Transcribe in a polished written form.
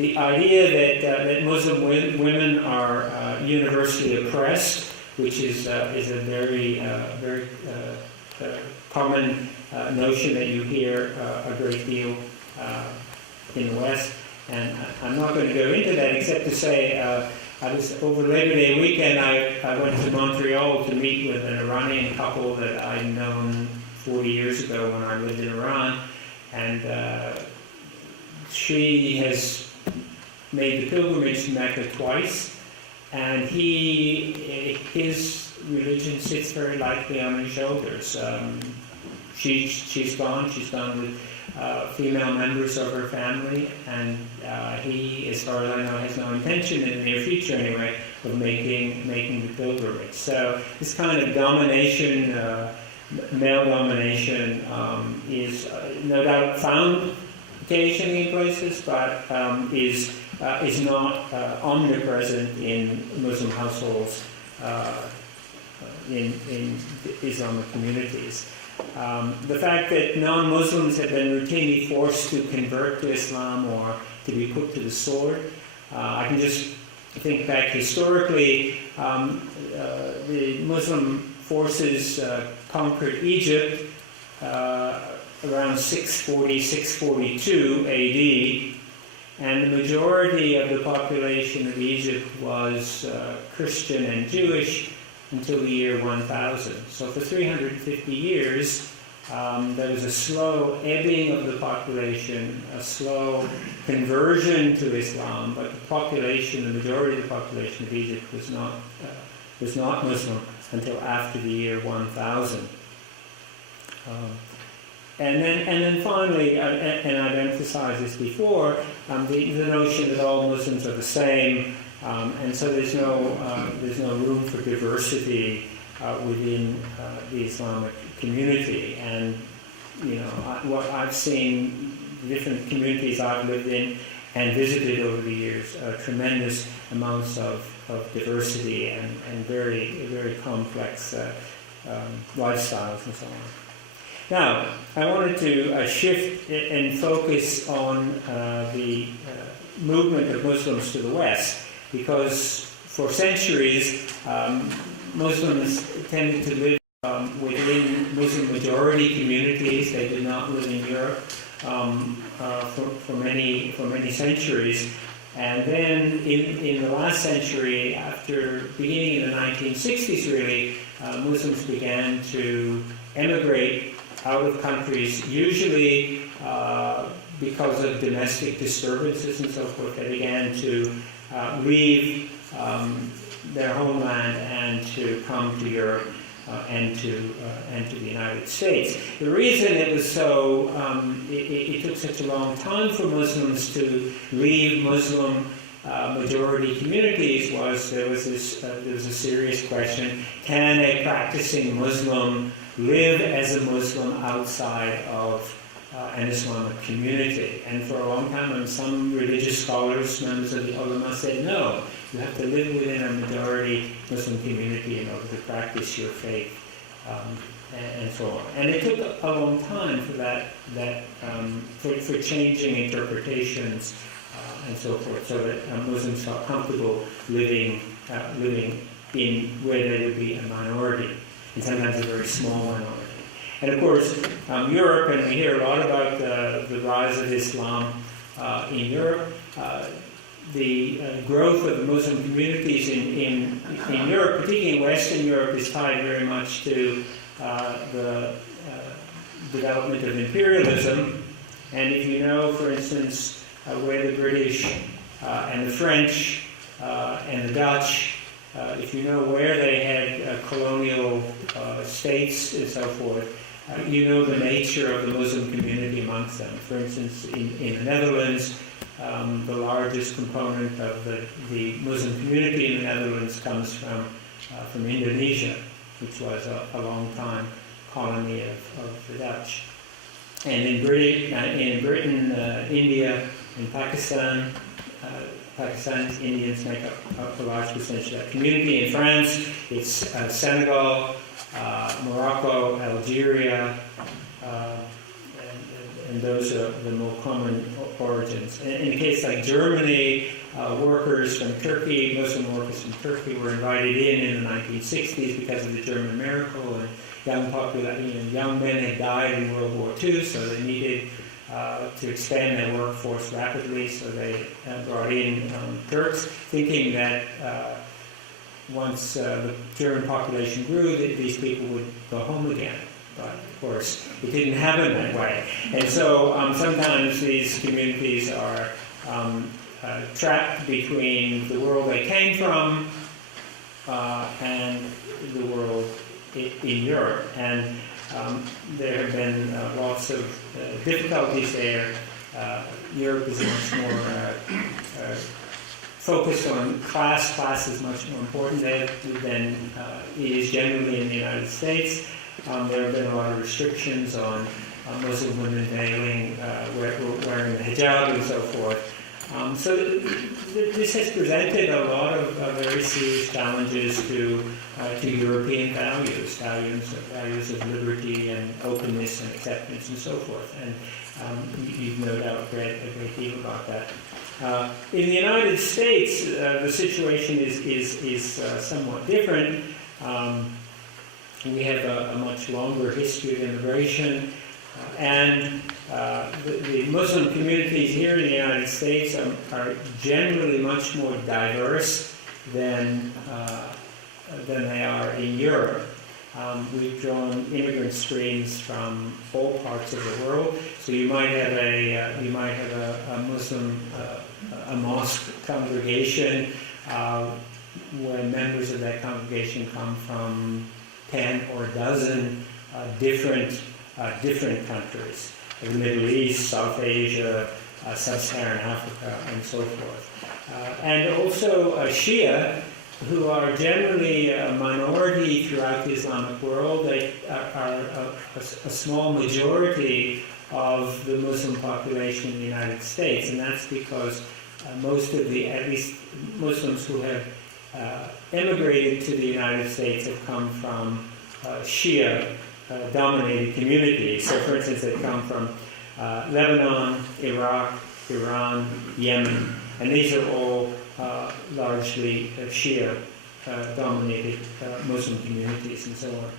the idea that Muslim women are universally oppressed, which is a very common notion that you hear a great deal in the West. And I'm not going to go into that except to say I was over Labor Day weekend. I went to Montreal to meet with an Iranian couple that I'd known 40 years ago when I lived in Iran, and she has made the pilgrimage to Mecca twice, and his religion sits very lightly on his shoulders. She's gone with female members of her family, and he, as far as I know, has no intention in the near future anyway of making the pilgrimage. So this kind of domination, male domination, is no doubt found occasionally in places, but is not omnipresent in Muslim households in Islamic communities. The fact that non-Muslims have been routinely forced to convert to Islam or to be put to the sword. I can just think back historically, the Muslim forces conquered Egypt around 640, 642 AD, and the majority of the population of Egypt was Christian and Jewish until the year 1000. So for 350 years, there was a slow ebbing of the population, a slow conversion to Islam, but the population, the majority of the population of Egypt was not Muslim until after the year 1000. And then finally, and I've emphasized this before, the notion that all Muslims are the same, and so there's no room for diversity within the Islamic community. And what I've seen, different communities I've lived in and visited over the years, tremendous amounts of diversity and very, very complex lifestyles and so on. Now, I wanted to shift and focus on the movement of Muslims to the West, because for centuries, Muslims tended to live within Muslim majority communities. They did not live in Europe for many centuries. And then in the last century, after beginning in the 1960s really, Muslims began to emigrate out of countries, usually because of domestic disturbances and so forth. They began to leave their homeland and to come to Europe and to the United States. The reason it was so, it took such a long time for Muslims to leave Muslim majority communities was there was a serious question: can a practicing Muslim live as a Muslim outside of an Islamic community? And for a long time, and some religious scholars, members of the ulama, said no, you have to live within a majority Muslim community in order to practice your faith, and so on. And it took a long time for for changing interpretations and so forth, so that Muslims felt comfortable living in where they would be a minority, and sometimes a very small minority. And of course, Europe, and we hear a lot about the rise of Islam in Europe. The growth of the Muslim communities in Europe, particularly in Western Europe, is tied very much to the development of imperialism. And if you know, for instance, where the British and the French and the Dutch, if you know where they had colonial states and so forth, you know the nature of the Muslim community amongst them. For instance, in the Netherlands, the largest component of the Muslim community in the Netherlands comes from Indonesia, which was a long time colony of the Dutch. And in Britain, India, and Pakistan, Pakistanis, Indians make up a large percentage of that community. In France, it's Senegal, Morocco, Algeria, and and those are the more common origins. In a case like Germany, workers from Turkey, Muslim workers from Turkey, were invited in the 1960s because of the German miracle, and young men had died in World War II, so they needed to expand their workforce rapidly, so they brought in Turks, thinking that once the German population grew, that these people would go home again. But of course, it didn't happen that way. And so sometimes these communities are trapped between the world they came from and the world in Europe. And there have been lots of difficulties there. Europe is much more focused on class. Class is much more important there than it is generally in the United States. There have been a lot of restrictions on Muslim women veiling, wearing the hijab, and so forth. So this has presented a lot of very serious challenges to European values of liberty and openness and acceptance and so forth. And you've no doubt read a great deal about that. In the United States, the situation is somewhat different. We have a much longer history of immigration, and the Muslim communities here in the United States are generally much more diverse than they are in Europe. We've drawn immigrant streams from all parts of the world. So you might have a Muslim a mosque congregation where members of that congregation come from 10 or a dozen different countries, the Middle East, South Asia, Sub-Saharan Africa, and so forth. And also Shia, who are generally a minority throughout the Islamic world. They are a small majority of the Muslim population in the United States, and that's because most of at least Muslims who have emigrated to the United States have come from Shia-dominated communities. So, for instance, they've come from Lebanon, Iraq, Iran, Yemen, and these are all largely Shia-dominated Muslim communities and so on.